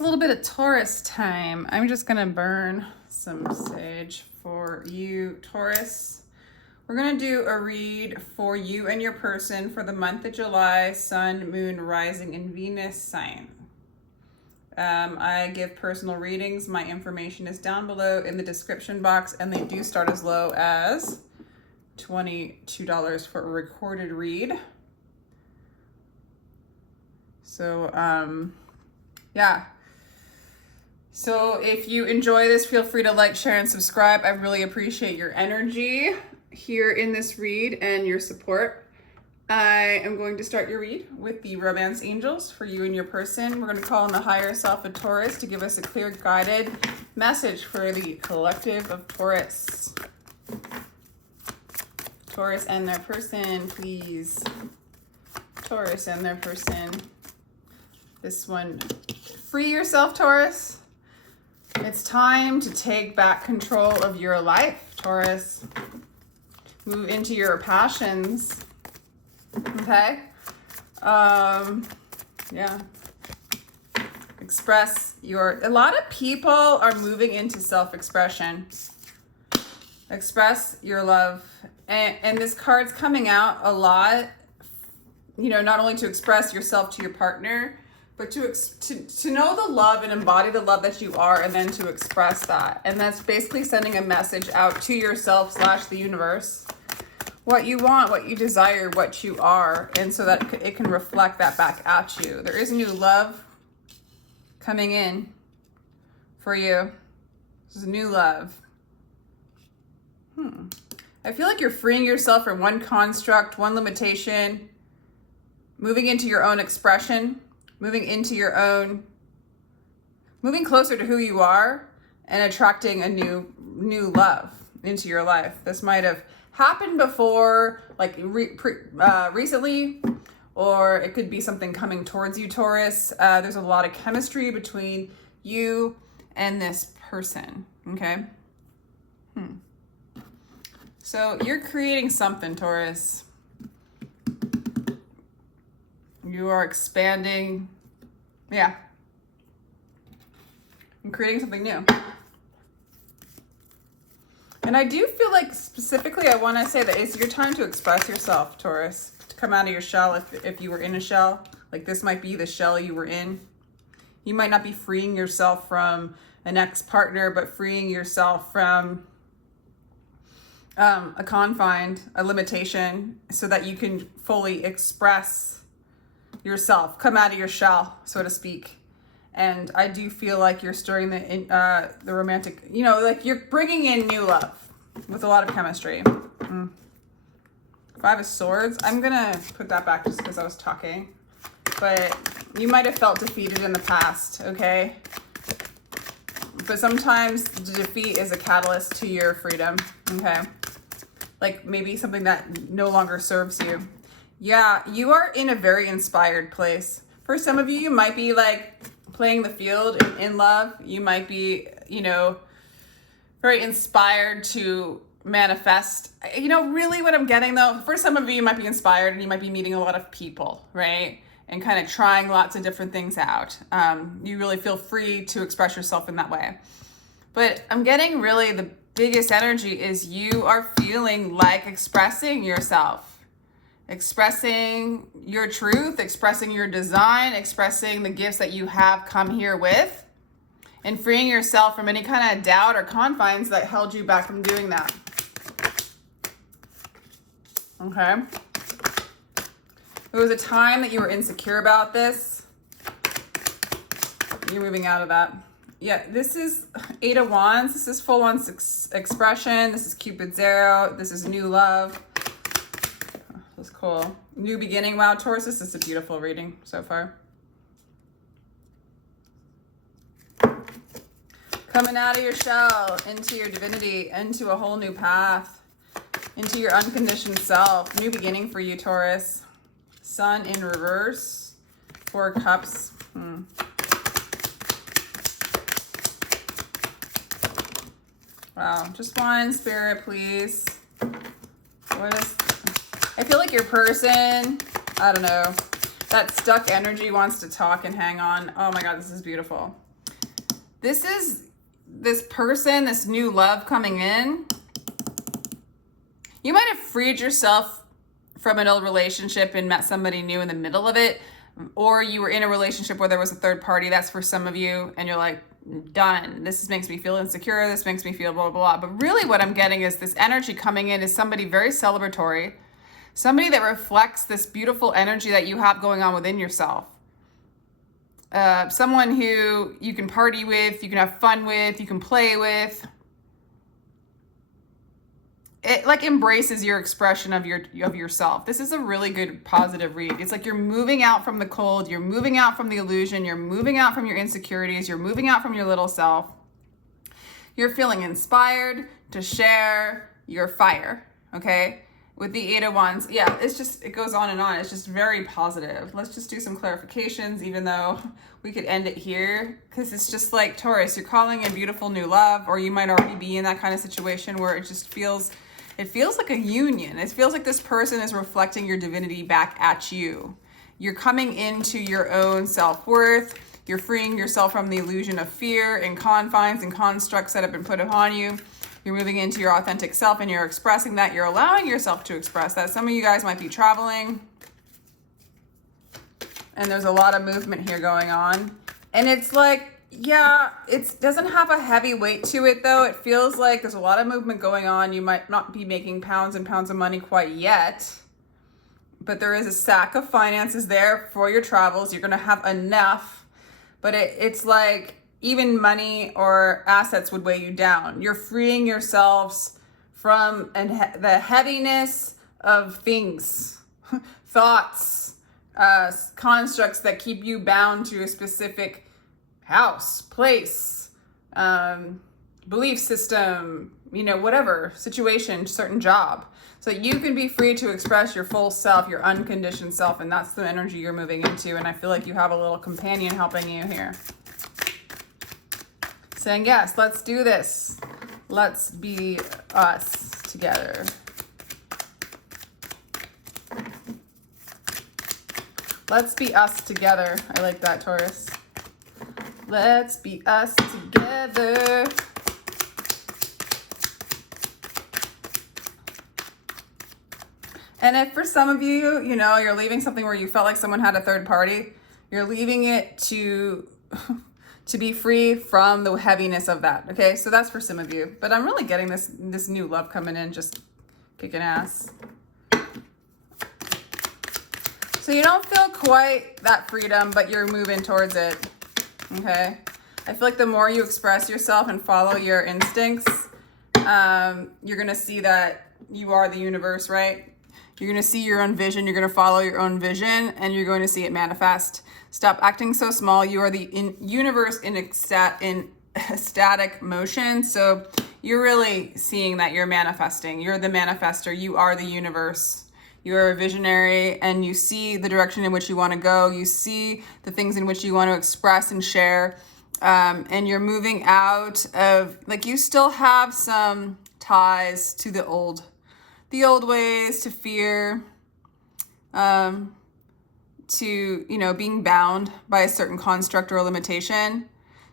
a little bit of Taurus time. I'm just gonna burn some sage for you, Taurus. We're gonna do a read for you and your person for the month of July, Sun, Moon, Rising, and Venus sign. I give personal readings. My information is down below in the description box, and they do start as low as $22 for a recorded read. So, yeah. So if you enjoy this, feel free to like, share, and subscribe. I really appreciate your energy here in this read and your support. I am going to start your read with the Romance Angels for you and your person. We're going to call on the higher self of Taurus to give us a clear, guided message for the collective of Taurus. Taurus and their person, please. Taurus and their person. This one, free yourself, Taurus. It's time to take back control of your life, Taurus. Move into your passions. Okay? Yeah. Express a lot of people are moving into self-expression. Express your love. And this card's coming out a lot, not only to express yourself to your partner, but to know the love and embody the love that you are, and then to express that. And that's basically sending a message out to yourself / the universe. What you want, what you desire, what you are, and so that it can reflect that back at you. There is new love coming in for you. This is new love. I feel like you're freeing yourself from one construct, one limitation, moving into your own expression, moving closer to who you are, and attracting a new love into your life. This might have happened before, like recently, or it could be something coming towards you, Taurus. There's a lot of chemistry between you and this person, okay? So you're creating something, Taurus. You are expanding. Yeah. And creating something new. And I do feel like specifically I want to say that it's your time to express yourself, Taurus. To come out of your shell if you were in a shell. Like this might be the shell you were in. You might not be freeing yourself from an ex-partner, but freeing yourself from a confined, a limitation, so that you can fully express yourself, come out of your shell, so to speak. And I do feel like you're stirring the romantic, like you're bringing in new love with a lot of chemistry. Five of Swords. I'm gonna put that back just because I was talking, but you might have felt defeated in the past, okay? But sometimes the defeat is a catalyst to your freedom, okay? Like maybe something that no longer serves you. Yeah, you are in a very inspired place. For some of you, you might be like playing the field in love. You might be, very inspired to manifest. Really what I'm getting though, for some of you, you might be inspired and you might be meeting a lot of people, right? And kind of trying lots of different things out. You really feel free to express yourself in that way. But I'm getting really the biggest energy is you are feeling like expressing yourself, expressing your truth, expressing your design, expressing the gifts that you have come here with, and freeing yourself from any kind of doubt or confines that held you back from doing that. Okay. There was a time that you were insecure about this. You're moving out of that. Yeah, this is Eight of Wands. This is full-on expression. This is Cupid's arrow. This is new love. Oh, that's cool. New beginning. Wow, Taurus, this is a beautiful reading so far. Coming out of your shell, into your divinity, into a whole new path, into your unconditioned self. New beginning for you, Taurus. Sun in reverse. Four of Cups. Wow, just one, Spirit, please. I feel like your person, I don't know, that stuck energy wants to talk and hang on. Oh my God, this is beautiful. This is this person, this new love coming in. You might have freed yourself from an old relationship and met somebody new in the middle of it, or you were in a relationship where there was a third party. That's for some of you, and you're like, done. This makes me feel insecure. This makes me feel blah, blah, blah. But really what I'm getting is this energy coming in is somebody very celebratory, somebody that reflects this beautiful energy that you have going on within yourself. Someone who you can party with, you can have fun with, you can play with. It like embraces your expression of yourself. This is a really good positive read. It's like you're moving out from the cold, you're moving out from the illusion, you're moving out from your insecurities, you're moving out from your little self. You're feeling inspired to share your fire, okay? With the 8 of Wands, yeah, it goes on and on. It's just very positive. Let's just do some clarifications, even though we could end it here, because it's just like, Taurus, you're calling in beautiful new love, or you might already be in that kind of situation where it just feels like a union. It feels like this person is reflecting your divinity back at you. You're coming into your own self-worth. You're freeing yourself from the illusion of fear and confines and constructs that have been put upon you. You're moving into your authentic self and you're expressing that. You're allowing yourself to express that. Some of you guys might be traveling, and there's a lot of movement here going on. And it's like, yeah, it doesn't have a heavy weight to it though. It feels like there's a lot of movement going on. You might not be making pounds and pounds of money quite yet, but there is a stack of finances there for your travels. You're going to have enough, but it's like even money or assets would weigh you down. You're freeing yourselves from the heaviness of things, thoughts, constructs that keep you bound to a specific house, place, belief system, whatever, situation, certain job. So you can be free to express your full self, your unconditioned self, and that's the energy you're moving into. And I feel like you have a little companion helping you here. Saying, yes, let's do this. Let's be us together. Let's be us together. I like that, Taurus. Let's be us together. And if for some of you, you're leaving something where you felt like someone had a third party, you're leaving it to be free from the heaviness of that. Okay, so that's for some of you. But I'm really getting this new love coming in, just kicking ass. So you don't feel quite that freedom, but you're moving towards it. Okay, I feel like the more you express yourself and follow your instincts, you're gonna see that you are the universe, right? You're gonna see your own vision, you're gonna follow your own vision, and you're going to see it manifest. Stop acting so small. You are the universe in ecstatic motion. So you're really seeing that you're manifesting. You're the manifester. You are the universe. You are a visionary, and you see the direction in which you want to go. You see the things in which you want to express and share. And you're moving out of, like, you still have some ties to the old ways, to fear, to, being bound by a certain construct or limitation.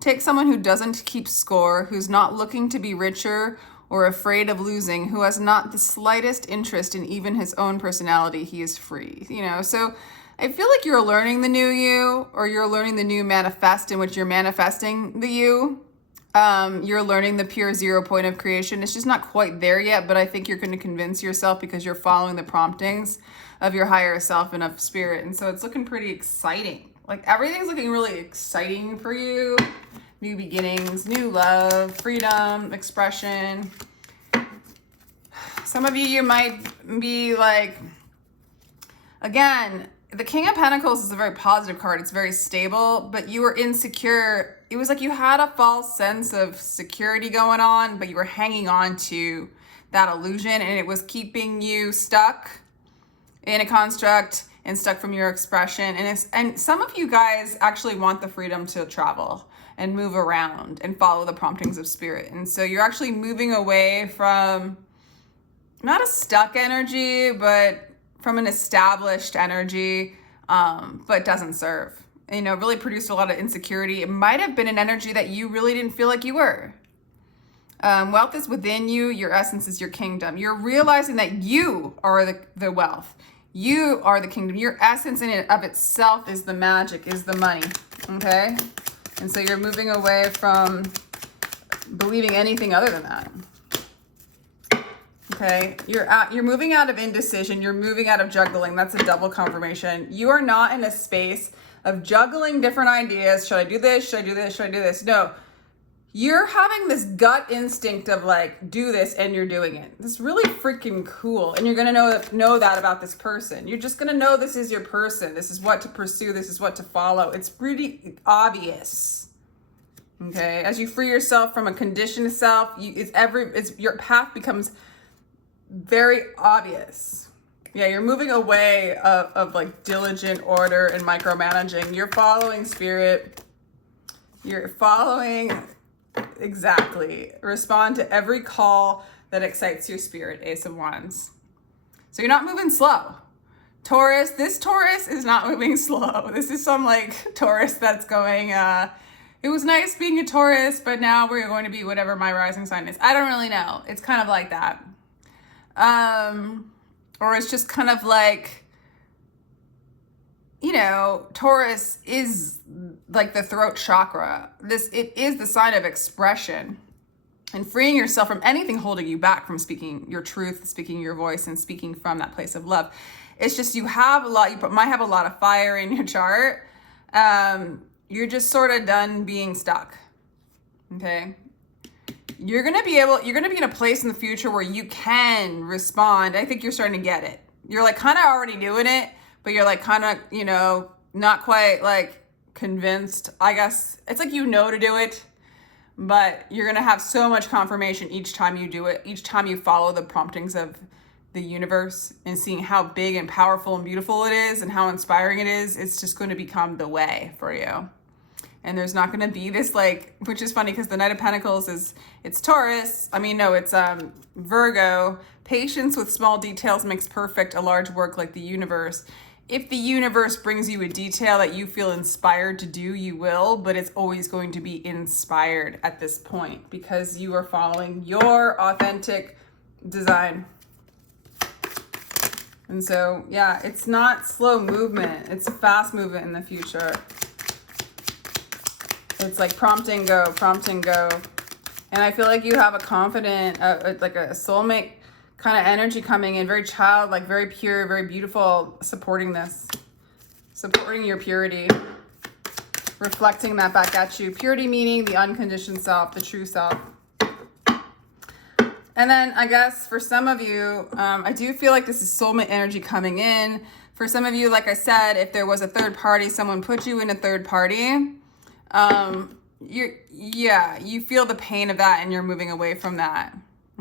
Take someone who doesn't keep score, who's not looking to be richer or afraid of losing, who has not the slightest interest in even his own personality. He is free, So I feel like you're learning the new you, or you're learning the new manifest in which you're manifesting the you. You're learning the pure 0 point of creation. It's just not quite there yet, but I think you're going to convince yourself because you're following the promptings of your higher self and of spirit. And so it's looking pretty exciting. Like, everything's looking really exciting for you. New beginnings, new love, freedom, expression. Some of you might be like, again, the King of Pentacles is a very positive card. It's very stable, but you were insecure. It was like you had a false sense of security going on, but you were hanging on to that illusion, and it was keeping you stuck in a construct and stuck from your expression. And some of you guys actually want the freedom to travel and move around and follow the promptings of spirit. And so you're actually moving away from not a stuck energy, but from an established energy, but doesn't serve. you know, really produced a lot of insecurity. It might have been an energy that you really didn't feel like you were. Wealth is within you. Your essence is your kingdom. You're realizing that you are the wealth. You are the kingdom. Your essence in and of itself is the magic, is the money. Okay? And so you're moving away from believing anything other than that. Okay? You're moving out of indecision. You're moving out of juggling. That's a double confirmation. You are not in a space of juggling different ideas. Should I do this? Should I do this? Should I do this? No. You're having this gut instinct of like, do this, and you're doing it. This is really freaking cool. And you're going to know that about this person. You're just going to know this is your person. This is what to pursue. This is what to follow. It's pretty obvious. Okay. As you free yourself from a conditioned self, your path becomes very obvious. Yeah. You're moving away of like diligent order and micromanaging. You're following spirit. You're following. Exactly. Respond to every call that excites your spirit. Ace of Wands. So you're not moving slow. Taurus, this Taurus is not moving slow. This is some like Taurus that's going, it was nice being a Taurus, but now we're going to be whatever my rising sign is. I don't really know. It's kind of like that. Or it's just kind of like, you know, Taurus is like the throat chakra. It is the sign of expression and freeing yourself from anything holding you back from speaking your truth, speaking your voice, and speaking from that place of love. It's just you might have a lot of fire in your chart. You're just sort of done being stuck. Okay. You're going to be in a place in the future where you can respond. I think you're starting to get it. You're like kind of already doing it, but you're like kind of, you know, not quite like convinced. I guess it's like, you know, to do it, but you're going to have so much confirmation each time you do it, each time you follow the promptings of the universe and seeing how big and powerful and beautiful it is and how inspiring it is. It's just going to become the way for you. And there's not going to be this like, which is funny because the Knight of Pentacles it's Taurus. It's Virgo. Patience with small details makes perfect a large work like the universe. If the universe brings you a detail that you feel inspired to do, you will, but it's always going to be inspired at this point because you are following your authentic design. And so, yeah, it's not slow movement. It's a fast movement in the future. It's like prompt and go, prompt and go. And I feel like you have a confident, like a soulmate kind of energy coming in, very childlike, very pure, very beautiful, supporting your purity, reflecting that back at you. Purity meaning the unconditioned self, the true self. And then I guess for some of you, I do feel like this is soulmate energy coming in. For some of you, like I said, if there was a third party, someone put you in a third party, you feel the pain of that and you're moving away from that.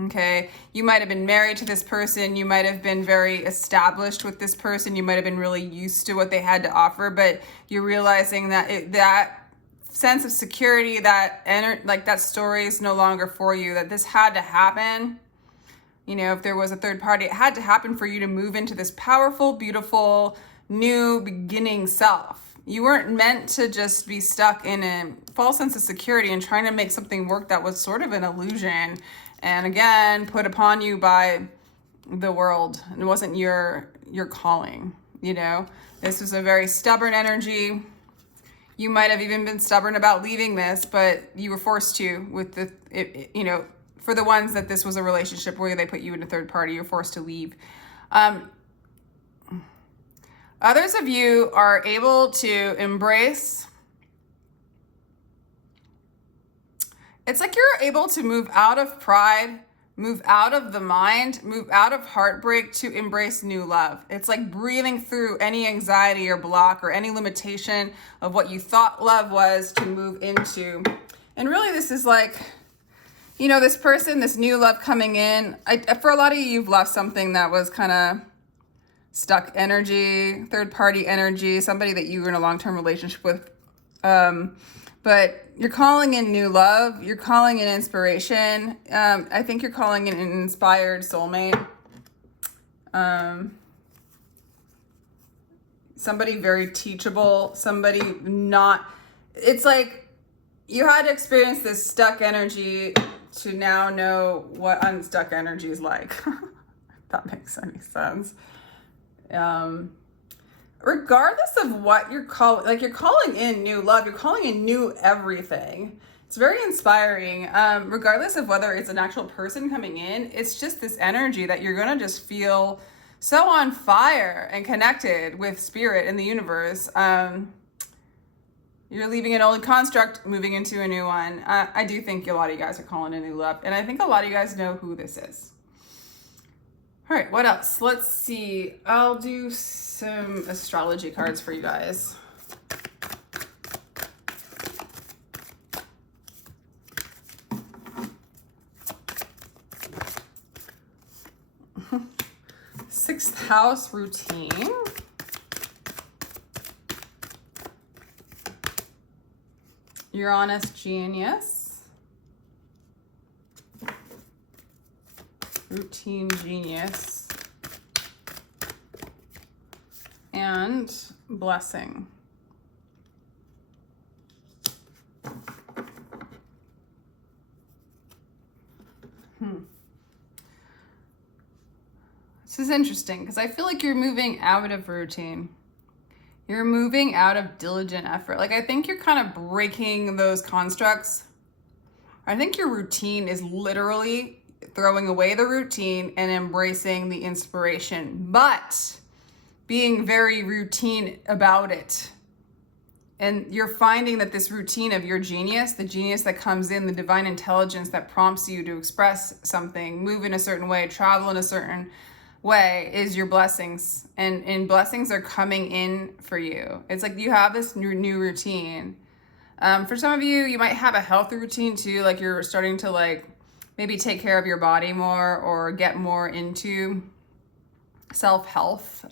Okay. You might have been married to this person. You might have been very established with this person. You might have been really used to what they had to offer, but you're realizing that that sense of security, that story is no longer for you, that this had to happen. You know, if there was a third party, it had to happen for you to move into this powerful, beautiful, new beginning self. You weren't meant to just be stuck in a false sense of security and trying to make something work that was sort of an illusion. And again, put upon you by the world. It wasn't your calling, you know. This was a very stubborn energy. You might have even been stubborn about leaving this, but you were forced to for the ones that this was a relationship where they put you in a third party, you're forced to leave. Others of you are able to embrace. It's like you're able to move out of pride, move out of the mind, move out of heartbreak to embrace new love. It's like breathing through any anxiety or block or any limitation of what you thought love was to move into. And really this is like, you know, this person, this new love coming in. For a lot of you, you've left something that was kind of stuck energy, third party energy, somebody that you were in a long-term relationship with. But you're calling in new love. You're calling in inspiration. I think you're calling in an inspired soulmate. somebody very teachable, somebody not, it's like you had to experience this stuck energy to now know what unstuck energy is like. If that makes any sense. Regardless of what you're calling, like you're calling in new love, you're calling in new everything. It's very inspiring. Regardless of whether it's an actual person coming in, it's just this energy that you're gonna just feel so on fire and connected with spirit in the universe. You're leaving an old construct, moving into a new one. I do think a lot of you guys are calling in new love, and I think a lot of you guys know who this is. All right, what else? Let's see. I'll do some astrology cards for you guys. Sixth house routine. Uranus genius. Routine genius. And blessing. This is interesting because I feel like you're moving out of routine. You're moving out of diligent effort. Like I think you're kind of breaking those constructs. I think your routine is literally throwing away the routine and embracing the inspiration, but being very routine about it. And you're finding that this routine of your genius, the genius that comes in, the divine intelligence that prompts you to express something, move in a certain way, travel in a certain way, is your blessings. And blessings are coming in for you. It's like you have this new routine. For some of you, you might have a healthy routine too. Like you're starting to like maybe take care of your body more or get more into self-health.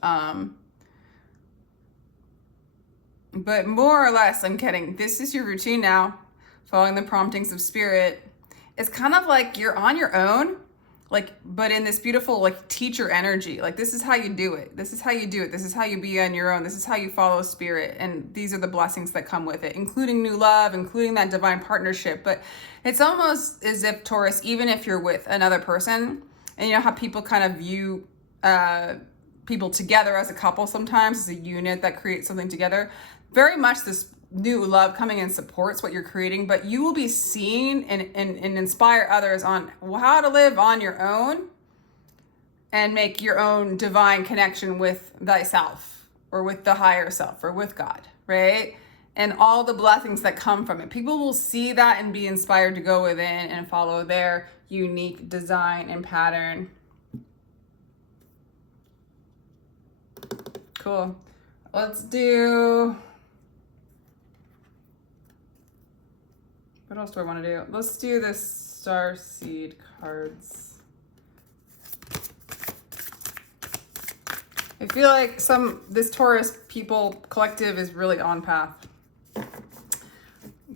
But more or less, I'm kidding. This is your routine now, following the promptings of spirit. It's kind of like you're on your own, like, but in this beautiful, like, teacher energy. Like, this is how you do it. This is how you do it. This is how you be on your own. This is how you follow spirit. And these are the blessings that come with it, including new love, including that divine partnership. But it's almost as if, Taurus, even if you're with another person, and you know how people kind of view people together as a couple sometimes, as a unit that creates something together, very much this new love coming in supports what you're creating, but you will be seen and inspire others on how to live on your own and make your own divine connection with thyself or with the higher self or with God, right? And all the blessings that come from it. People will see that and be inspired to go within and follow their unique design and pattern. Cool. Let's do... What else do I want to do? Let's do the star seed cards. I feel like this Taurus people collective is really on path.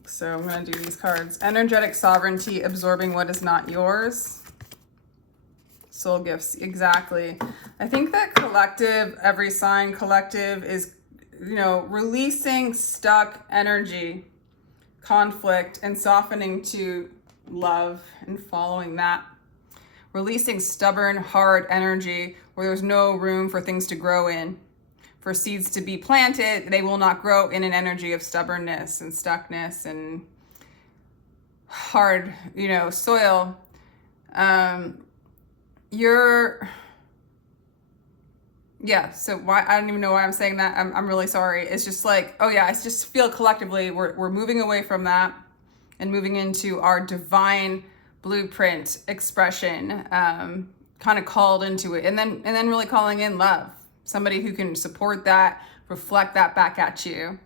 So I'm going to do these cards. Energetic sovereignty, absorbing what is not yours. Soul gifts, exactly. I think that collective, every sign collective is, you know, releasing stuck energy, conflict, and softening to love and following that. Releasing stubborn, hard energy where there's no room for things to grow in. For seeds to be planted, they will not grow in an energy of stubbornness and stuckness and hard, you know, soil. So why, I don't even know why I'm saying that. I'm really sorry. It's just like, oh yeah, I just feel collectively we're moving away from that and moving into our divine blueprint expression, kind of called into it, and then really calling in love. Somebody who can support that, reflect that back at you.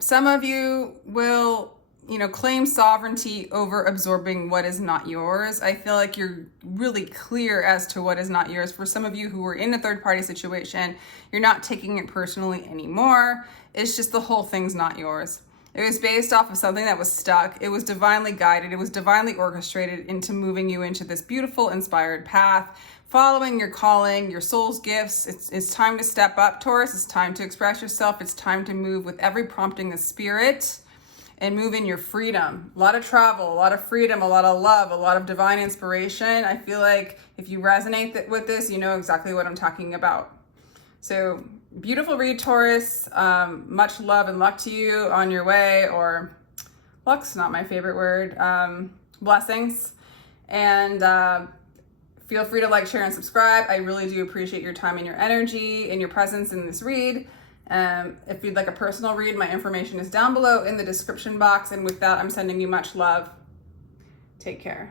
Some of you will, you know, claim sovereignty over absorbing what is not yours. I feel like you're really clear as to what is not yours. For some of you who are in a third party situation, you're not taking it personally anymore. It's just the whole thing's not yours. It was based off of something that was stuck. It was divinely guided. It was divinely orchestrated into moving you into this beautiful, inspired path, following your calling, your soul's gifts. It's time to step up, Taurus. It's time to express yourself. It's time to move with every prompting of spirit and move in your freedom. A lot of travel, a lot of freedom, a lot of love, a lot of divine inspiration. I feel like if you resonate with this, you know exactly what I'm talking about. So beautiful read, Taurus. Much love and luck to you on your way, or luck's not my favorite word. Blessings. And feel free to like, share, and subscribe. I really do appreciate your time and your energy and your presence in this read. If you'd like a personal read, my information is down below in the description box. And with that, I'm sending you much love. Take care.